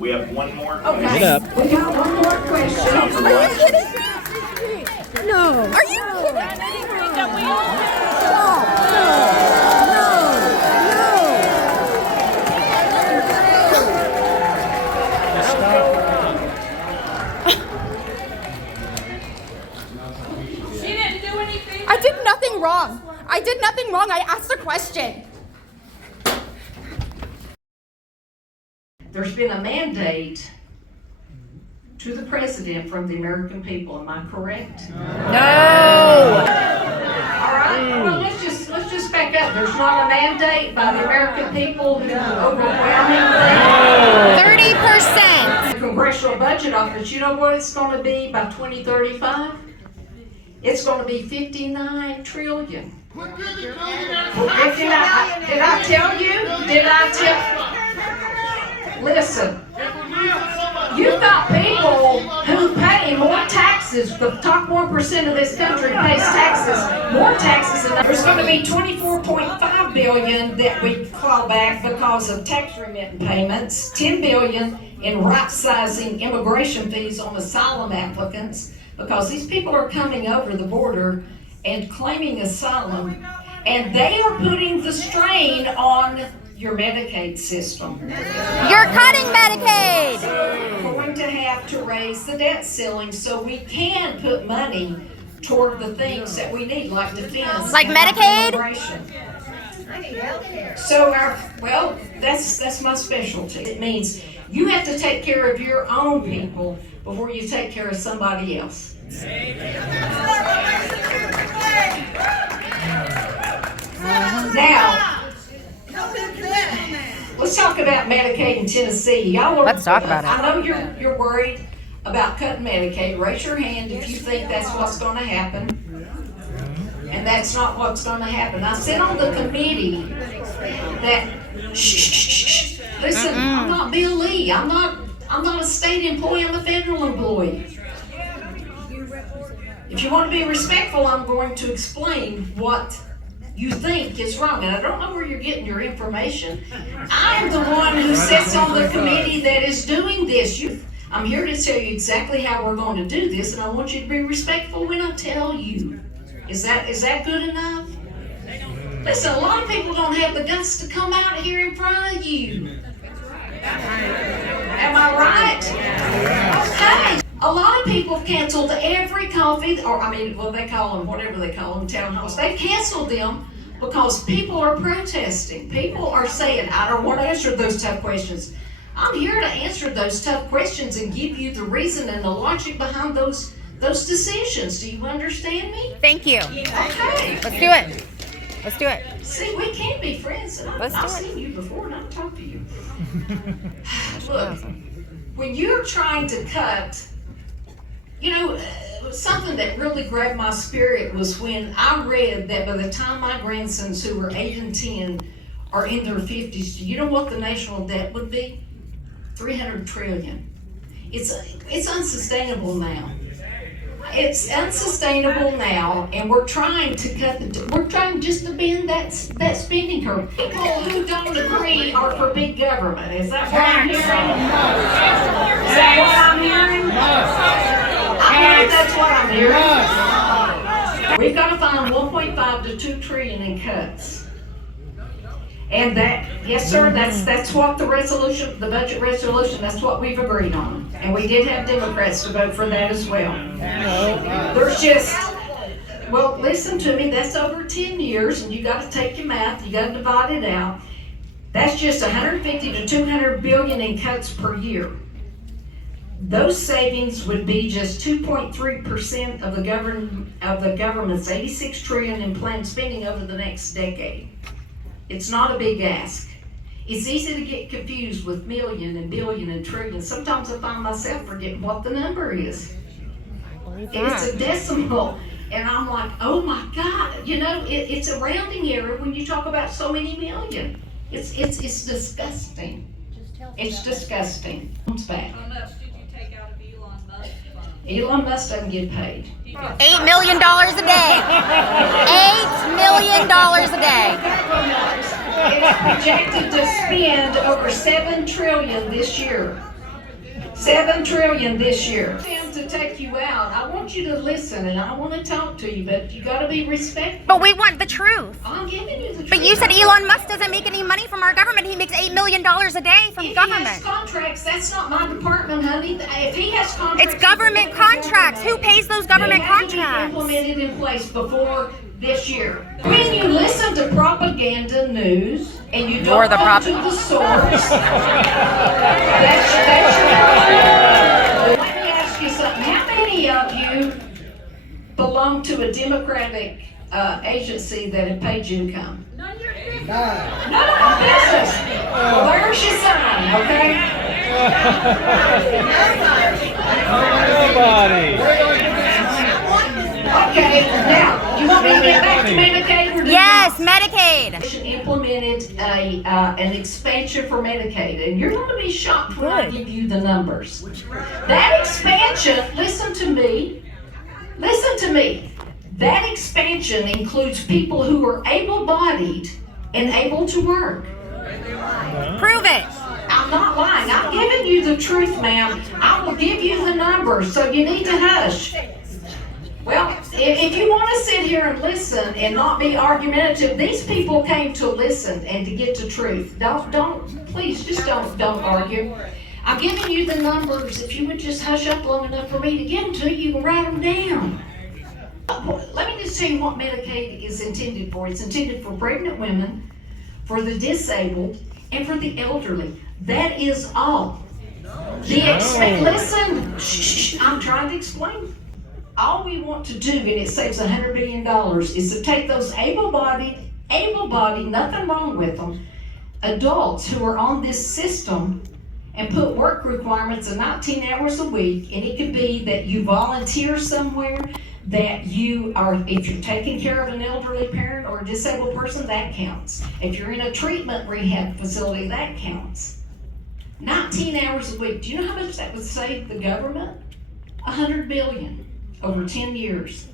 We have one more Okay. question. Get up. We got one more question. Time for Are you lunch. kidding me? No. Are you kidding me? Stop. She didn't do anything. I did nothing wrong. I did nothing wrong. I asked a question. There's been a mandate to the president from the American people. Am I correct? No. All right. Well, let's just back up. There's not a mandate by the American people who overwhelmingly 30%. the Congressional Budget Office. You know what it's going to be by 2035? It's going to be 59 trillion. 59. Did I tell you? Did I tell? Listen. You've got people who pay more taxes. The top 1% of this country pays taxes, more taxes than there's going to be 24.5 billion that we claw back because of tax remittance payments, 10 billion in right-sizing immigration fees on asylum applicants, because these people are coming over the border and claiming asylum, and they are putting the strain on your Medicaid system. You're cutting Medicaid. We're going to have to raise the debt ceiling so we can put money toward the things that we need, like defense, Like and Medicaid? immigration. So that's my specialty. It means you have to take care of your own people before you take care of somebody else. Now, let's talk about Medicaid in Tennessee. Y'all are, Let's talk about it. I know you're worried about cutting Medicaid. Raise your hand if you think that's what's going to happen. And that's not what's going to happen. I sit on the committee that. Shh. Listen, I'm not Bill Lee. I'm not a state employee. I'm a federal employee. If you want to be respectful, I'm going to explain what you think is wrong. And I don't know where you're getting your information. I am the one who sits on the committee that is doing this. I'm here to tell you exactly how we're going to do this, and I want you to be respectful when I tell you. Is that good enough? Listen, a lot of people don't have the guts to come out here in front of you. Am I right? Okay. A lot of people have canceled every coffee, they call them, whatever they call them, town halls. They've canceled them because people are protesting. People are saying, I don't want to answer those tough questions. I'm here to answer those tough questions and give you the reason and the logic behind those decisions. Do you understand me? Thank you. Okay. Let's do it. Let's do it. See, we can be friends, and I've seen you before, and I've talked to you. Look, when you're trying to cut, something that really grabbed my spirit was when I read that by the time my grandsons, who are 8 and 10, are in their 50s, do you know what the national debt would be? 300 trillion. It's unsustainable now. It's unsustainable now, and we're trying to we're trying just to bend that spending curve. People who don't agree are for big government. Is that what I'm hearing? Is that what I'm hearing? I think that's what I'm hearing. We've got to find 1.5 to 2 trillion in cuts. And yes sir, that's what the budget resolution, that's what we've agreed on. And we did have Democrats to vote for that as well. There's listen to me, that's over 10 years, and you got to take your math, you got to divide it out. That's just 150 to 200 billion in cuts per year. Those savings would be just 2.3% of the government's 86 trillion in planned spending over the next decade. It's not a big ask. It's easy to get confused with million and billion and trillion. Sometimes I find myself forgetting what the number is. It's a decimal, and I'm like, oh my God, it's a rounding error when you talk about so many million. It's disgusting. It's disgusting. Comes back. How much did you take out of Elon Musk? Elon Musk doesn't get paid. $8 million a day. $8 million a day. It's projected to spend over $7 trillion this year. 7 trillion this year. To take you out, I want you to listen and I want to talk to you, but you got to be respectful. But we want the truth. I'm giving you the truth. But you said Elon Musk doesn't make any money from our government. He makes $8 million a day from government. If he has contracts, that's not my department, honey. If he has contracts, It's government contracts. Who pays those government they have to be contracts? implemented in place before this year. When you listen to propaganda news and you You're don't the go to the source, that's let me ask you something. How many of you belong to a Democratic agency that have paid you to come? None of your business. None of my business. Well, there's your sign, okay? Nobody. Okay, now, you want me to get back to Medicaid? Or Yes, Medicaid. Implemented an expansion for Medicaid, and you're going to be shocked when I give you the numbers. That expansion, listen to me, that expansion includes people who are able-bodied and able to work. Prove it. I'm not lying. I'm giving you the truth, ma'am. I will give you the numbers, so you need to hush. Well, if you want to sit here and listen and not be argumentative, these people came to listen and to get the truth. Please, just don't argue. I'm giving you the numbers. If you would just hush up long enough for me to give them to you, you can write them down. Let me just tell you what Medicaid is intended for. It's intended for pregnant women, for the disabled, and for the elderly. That is all. Listen, I'm trying to explain. All we want to do, and it saves $100 billion, is to take those able-bodied, nothing wrong with them, adults who are on this system and put work requirements of 19 hours a week, and it could be that you volunteer somewhere, that you are, if you're taking care of an elderly parent or a disabled person, that counts. If you're in a treatment rehab facility, that counts. 19 hours a week. Do you know how much that would save the government? $100 billion. Over 10 years,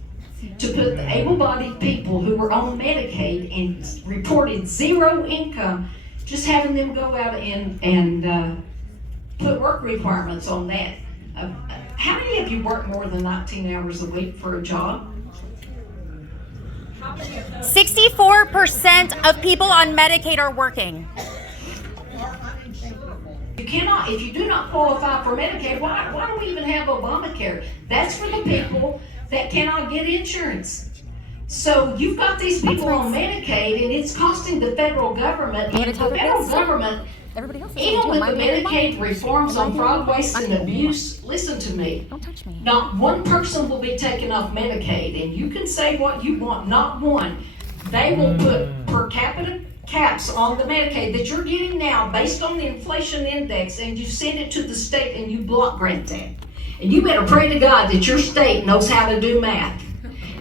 to put the able-bodied people who were on Medicaid and reported zero income, just having them go out and put work requirements on that. How many of you work more than 19 hours a week for a job? 64% of people on Medicaid are working. You cannot, if you do not qualify for Medicaid, why do we even have Obamacare? That's for the people that cannot get insurance. So you've got these people on Medicaid, and it's costing the federal government. And the federal government, even with the Medicaid reforms on fraud, waste, and abuse, listen to me. Don't touch me. Not one person will be taken off Medicaid, and you can say what you want, not one. They will put per capita caps on the Medicaid that you're getting now based on the inflation index, and you send it to the state and you block grant that. And you better pray to God that your state knows how to do math.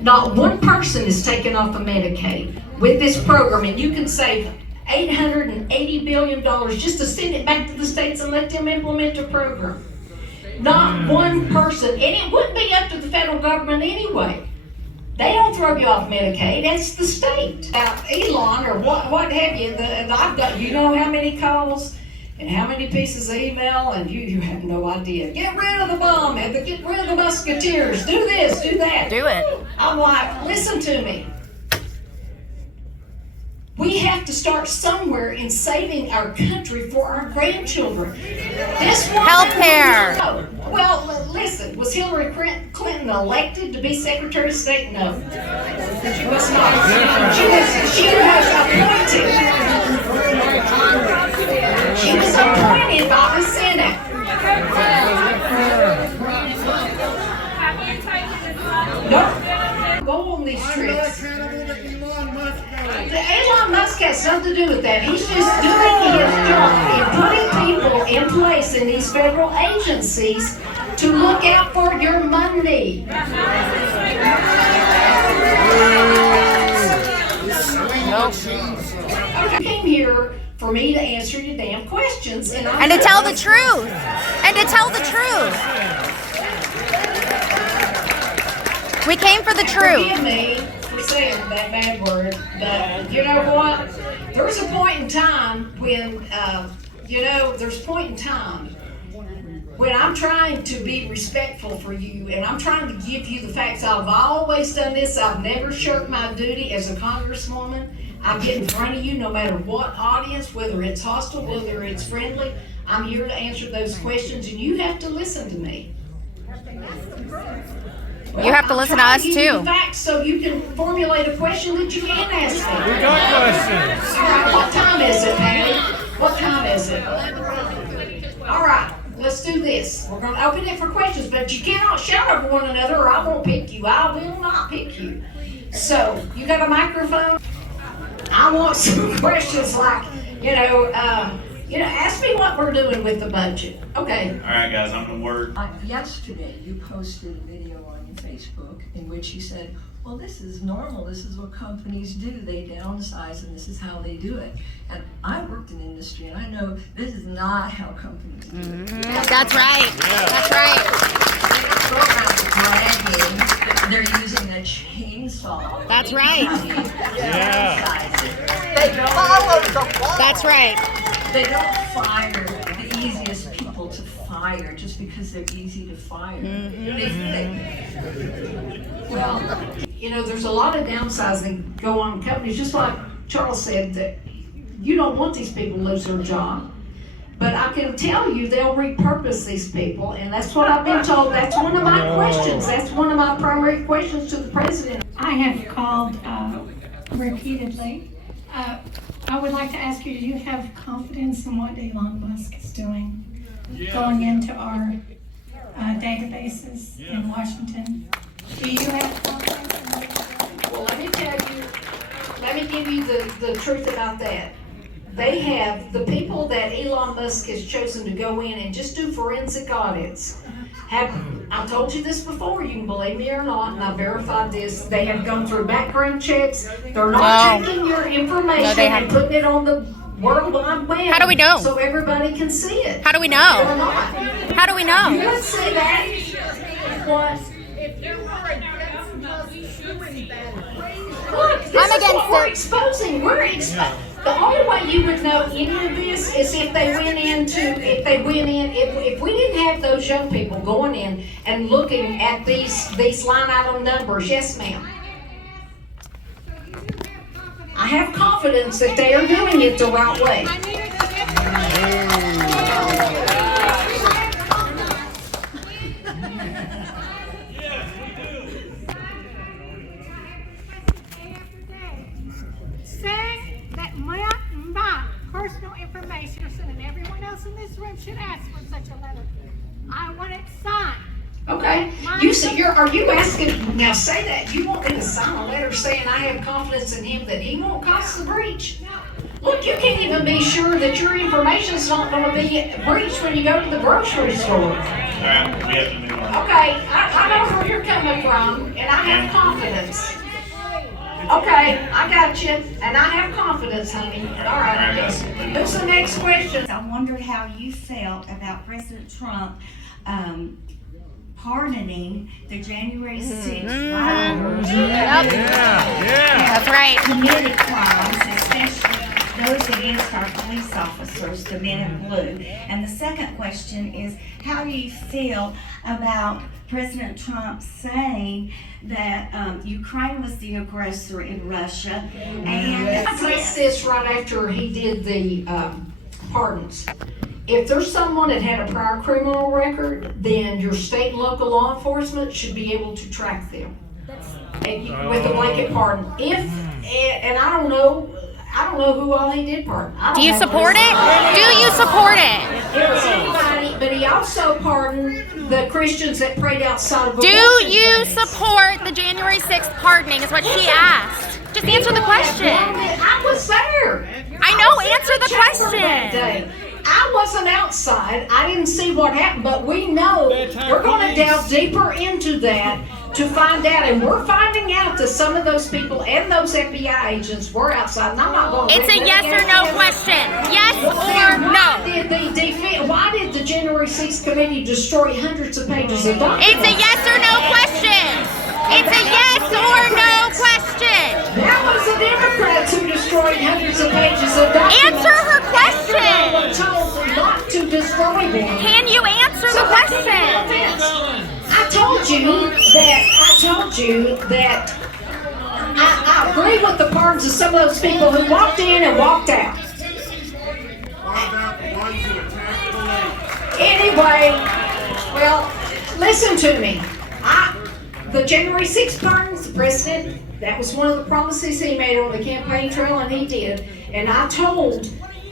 Not one person is taken off of Medicaid with this program, and you can save $880 billion just to send it back to the states and let them implement the program. Not one person, and it wouldn't be up to the federal government anyway. They don't throw you off Medicaid, that's the state. Elon or what have you, I've got, you know how many calls and how many pieces of email, and you have no idea. Get rid of the bomb, get rid of the musketeers, do this, do that. Do it. I'm like, listen to me. We have to start somewhere in saving our country for our grandchildren. This one. Healthcare. Well, listen, was Hillary Clinton elected to be Secretary of State? No. She was not. She was appointed. She was appointed by the Senate. Nope. Go on these trips. Elon Musk has something to do with that. He's just doing his job in putting people in place in these federal agencies to look out for your money. You came here for me to answer your damn questions, and to tell the truth. And to tell the truth. We came for the truth. Forgive me for saying that bad word, but you know what? There was a point in time when, there's a point in time when I'm trying to be respectful for you and I'm trying to give you the facts, I've always done this. I've never shirked my duty as a congresswoman. I get in front of you no matter what audience, whether it's hostile, whether it's friendly. I'm here to answer those questions and you have to listen to me. You have to listen to us too. Facts so you can formulate a question that you can ask me. We got questions. All right, what time is it, Patty? What time is it? All right, let's do this. We're going to open it for questions, but you cannot shout over one another or I won't pick you. I will not pick you. So, you got a microphone? I want some questions like, ask me what we're doing with the budget. Okay. All right, guys, I'm gonna work. Yesterday, you posted a video on your Facebook in which you said, well, this is normal. This is what companies do. They downsize and this is how they do it. And I worked in industry and I know this is not how companies do it. That's right. That's right. They go around bragging. They're using a chainsaw. That's right. They don't, That's right. they don't fire the easiest people to fire just because they're easy to fire. Well, there's a lot of downsizing go on in companies, just like Charles said, that you don't want these people to lose their job. But I can tell you they'll repurpose these people, and that's what I've been told. That's one of my questions. That's one of my primary questions to the president. I have called repeatedly. I would like to ask you, do you have confidence in what Elon Musk is doing? Going into our databases in Washington? Do you have confidence in what he's doing? Well, let me give you the truth about that. They have, the people that Elon Musk has chosen to go in and just do forensic audits, I told you this before, you can believe me or not, and I verified this, they have gone through background checks, they're not checking your information and putting it on the World Wide Web. How do we know? So everybody can see it. How do we know? They're not. How do we know? You don't see that. What? Look, this I'm is against what we're it. exposing. The only way you would know any of this is if we didn't have those young people going in and looking at these line item numbers. Yes, ma'am. I have confidence that they are doing it the right way. Saying that my personal information and everyone else in this room should ask for such a letter. I want it signed. Okay. Are you asking, now say that, you want me to sign a letter saying I have confidence in him that he won't cause the breach? Look, you can't even be sure that your information's not gonna be breached when you go to the grocery store. All right, we have to move on. Okay, I know where you're coming from, and I have confidence. Okay, I got you, and I have confidence, honey. All right. guys. Who's the next question? I wondered how you felt about President Trump pardoning the January 6th rioters That's right. committed crimes, especially those against our police officers, the men in blue. And the second question is, how do you feel about President Trump saying that Ukraine was the aggressor in Russia? And I placed this right after he did the pardons. If there's someone that had a prior criminal record, then your state and local law enforcement should be able to track them with a blanket pardon. And I don't know who all he did pardon. Do you support it? Do you support it? It was anybody, but he also pardoned the Christians that prayed outside of Do abortion you clinics. support the January 6th pardoning is what she asked. Just answer the question. I was there. I know, was in answer the chamber that question. day. I wasn't outside. I didn't see what happened, but we know we're going to delve deeper into that to find out, and we're finding out that some of those people and those FBI agents were outside. And I'm not going to. It's a yes or no question. Yes or no. Why did the January 6th committee destroy hundreds of pages of documents? It's a yes or no question. It's a yes or no question. That was the Democrats who destroyed hundreds of pages of documents. Answer her question. They were told not to destroy them. Can you answer the you that I agree with the pardons of some of those people who walked in and walked out. Anyway, well, listen to me. The January 6th pardons, the president, that was one of the promises he made on the campaign trail, and he did. And I told,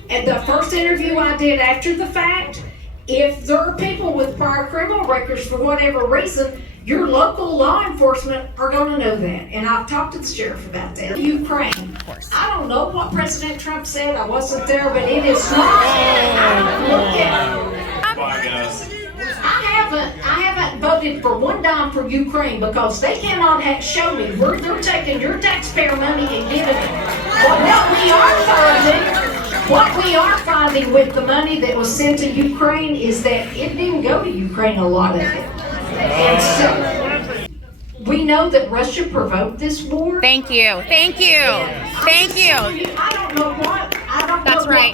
at the first interview I did after the fact, if there are people with prior criminal records for whatever reason, your local law enforcement are going to know that. And I've talked to the sheriff about that. Ukraine. I don't know what President Trump said. I wasn't there, but it is not. Bye, guys. I haven't voted for one dime for Ukraine because they cannot show me where they're taking your taxpayer money and giving it. But what we are finding with the money that was sent to Ukraine is that it didn't go to Ukraine, a lot of it. And so, we know that Russia provoked this war. Thank you. Thank you. Thank you. I don't know what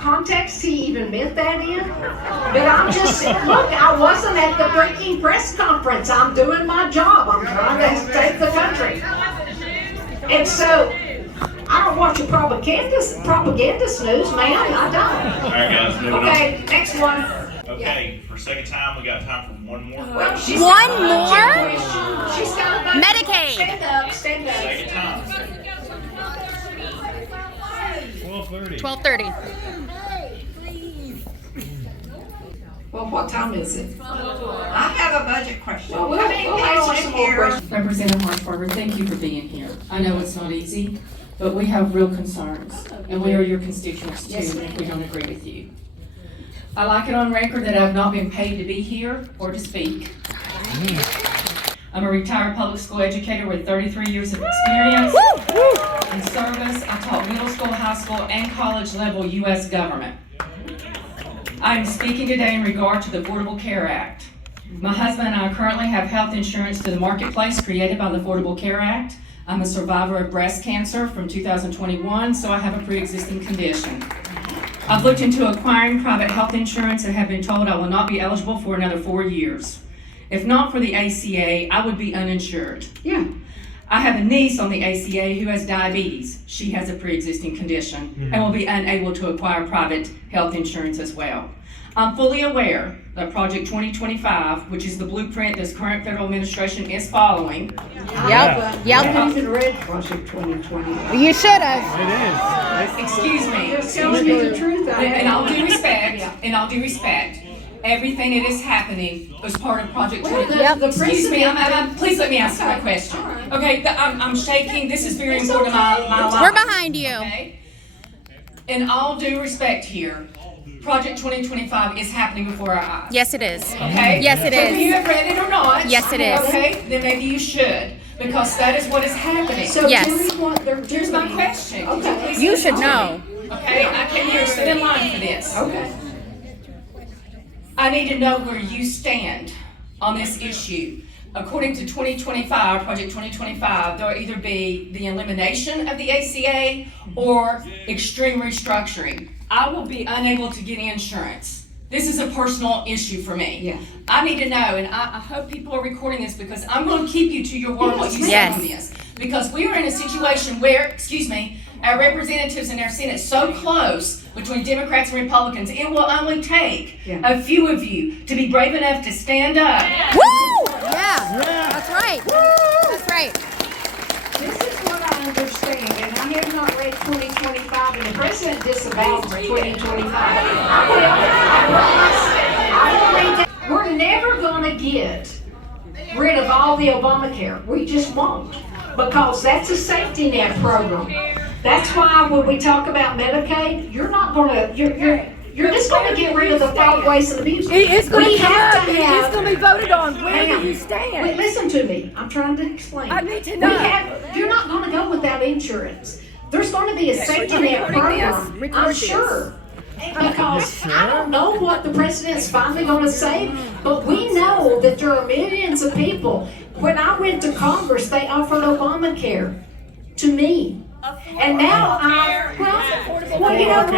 context he even meant that in. But I'm just, look, I wasn't at the breaking press conference. I'm doing my job. I'm trying to save the country. And so, I don't watch your propaganda news, man. I don't. All right, guys, moving on. Okay, next one. Okay, for second time, we got time for one more Well, question. she's One got a budget more? question. She's got a budget. Medicaid. Stand up. Second time. 12:30. Well, what time is it? I have a budget question. Well, we'll answer some more questions. Representative Harshbarger, thank you for being here. I know it's not easy, but we have real concerns, and we are your constituents too, if we don't agree with you. I like it on record that I've not been paid to be here or to speak. I'm a retired public school educator with 33 years of experience in service. I taught middle school, high school, and college level U.S. government. I'm speaking today in regard to the Affordable Care Act. My husband and I currently have health insurance through the marketplace created by the Affordable Care Act. I'm a survivor of breast cancer from 2021, so I have a pre-existing condition. I've looked into acquiring private health insurance and have been told I will not be eligible for another 4 years. If not for the ACA, I would be uninsured. Yeah. I have a niece on the ACA who has diabetes. She has a pre-existing condition and will be unable to acquire private health insurance as well. I'm fully aware that Project 2025, which is the blueprint this current federal administration is following. I haven't even read Project 2020. You should have. Excuse me. Just telling you the truth. And all due respect, everything that is happening was part of Project 2025. Excuse me, please let me answer my question. Okay, I'm shaking. This is very important to my life. We're behind you. Okay? In all due respect here, Project 2025 is happening before our eyes. Yes, it is. Okay? Yes, it So if is. you have read it or not, Yes, it is. Okay, then maybe you should, because that is what is happening. So Yes. tell me what they're doing. Here's my question. Okay. Please You listen should to know. me. Okay, I came here to sit in line for this. Okay. I need to know where you stand on this issue. According to 2025, Project 2025, there will either be the elimination of the ACA or extreme restructuring. I will be unable to get insurance. This is a personal issue for me. Yeah. I need to know, and I hope people are recording this because I'm going to keep you to your word what you say Yes. on this. Because we are in a situation where, our representatives and our Senate so close between Democrats and Republicans, it will only take a few of you to be brave enough to stand up. Woo! Yeah. That's right. That's right. This is what I understand, and I have not read 2025, and the president disavowed 2025. I will read that. We're never going to get rid of all the Obamacare. We just won't, because that's a safety net program. That's why when we talk about Medicaid, you're not going to, you're just going to get rid of the fraud, waste, and abuse. It's going We to come have up to and have- it's going to be voted on. Where Hang on. do you Wait, stand? listen to me. I'm trying to explain. I need to know. You're not going to go without insurance. There's going to be a safety net program, I'm sure. Because I don't know what the president's finally going to say, but we know that there are millions of people. When I went to Congress, they offered Obamacare to me. And now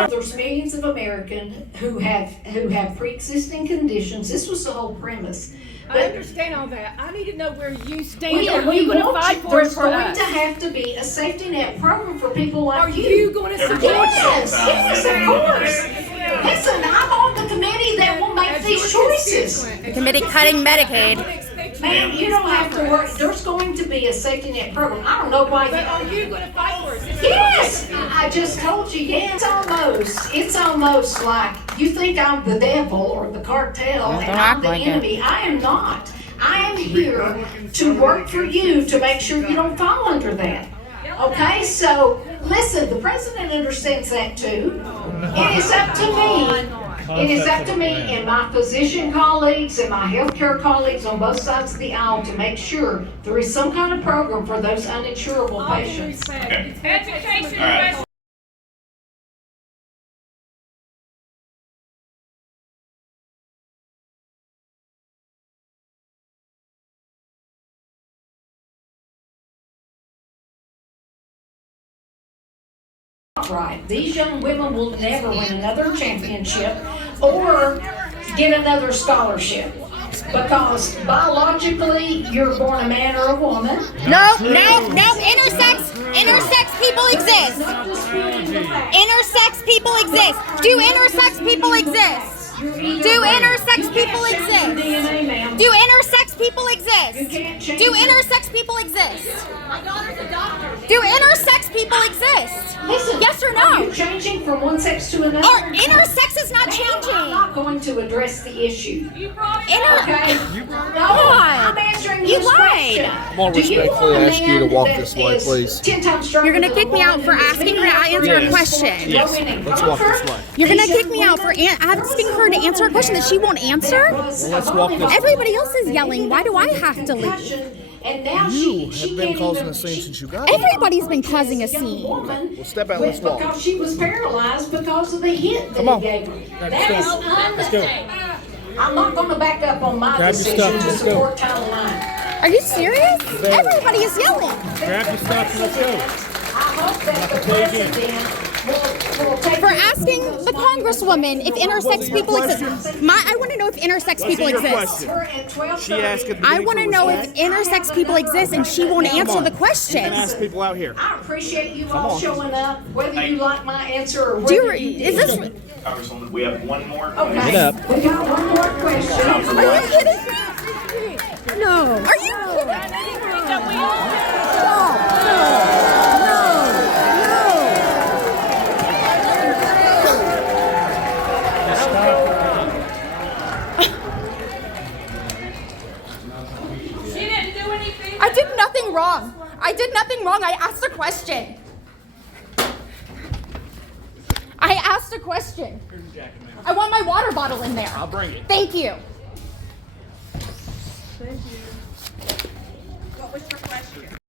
there's millions of Americans who have pre-existing conditions. This was the whole premise. I understand all that. I need to know where you stand. We Are you going to fight for it There's for going us? to have to be a safety net program for people like Are you going to support Yes, that? yes, of course. Listen, I'm on the committee that will make these choices. Committee cutting Medicaid. Man, you don't have to worry. There's going to be a safety net program. I don't know why But are you going to fight for it? Yes, I just told you. Yeah, it's almost like you think I'm the devil or the cartel and I'm the enemy. I am not. I am here to work for you to make sure you don't fall under that. Okay, so listen, the president understands that too. It is up to me. It is up to me and my physician colleagues and my healthcare colleagues on both sides of the aisle to make sure there is some kind of program for those uninsurable patients. Education. All right. Right. These young women will never win another championship or get another scholarship because biologically you're born a man or a woman. No. Intersex people exist. Not disputing the fact. Intersex people exist. Do intersex people exist? Do intersex people exist? DNA, ma'am. Do intersex people exist? You can't change Do it. intersex people exist? My daughter's a doctor. Do intersex people exist? Listen, Yes or are no? you changing from one sex to another? Or intersex is not I'm changing. not going to address the issue. You brought it Okay? No, I'm answering You this lied. question. I'm gonna Do you respectfully want a ask you to man walk that this way, is please. 10 times stronger You're gonna than kick a me out woman for who's asking her to been answer a in question. sports, no winning Let's walk comfort? this way. You're gonna These kick young me out for women asking her to answer a question that she won't answer? Let's walk this way. Everybody else is yelling. Why do I have to leave? And now You she have been can't causing even- a scene she- since you got here. Everybody's been causing a This young scene. woman Well, step out, let's walk. Because she was paralyzed because of the hit that Come on. he gave her. That is unacceptable. go. I'm not gonna back up on my Grab your decision stuff, to let's go. support Title IX. Are you serious? Everybody is yelling. Grab your stuff and let's go. I hope that the president will take For asking the Congresswoman if intersex people exist. I want to know if intersex people exist. her at 12:30. She asked at the I beginning want to for know respect. if intersex people exist, and she won't answer the And questions. ask people out here. I appreciate you all showing up, whether you like my answer or Do whether you, you is this? Congresswoman, we have one more. Okay. Get up. We got one more question. Are you kidding me? No. Are you kidding me? She didn't do anything. I did nothing wrong. I did nothing wrong. I asked a question. I asked a question. I want my water bottle in there. I'll bring it. Thank you. What was your question?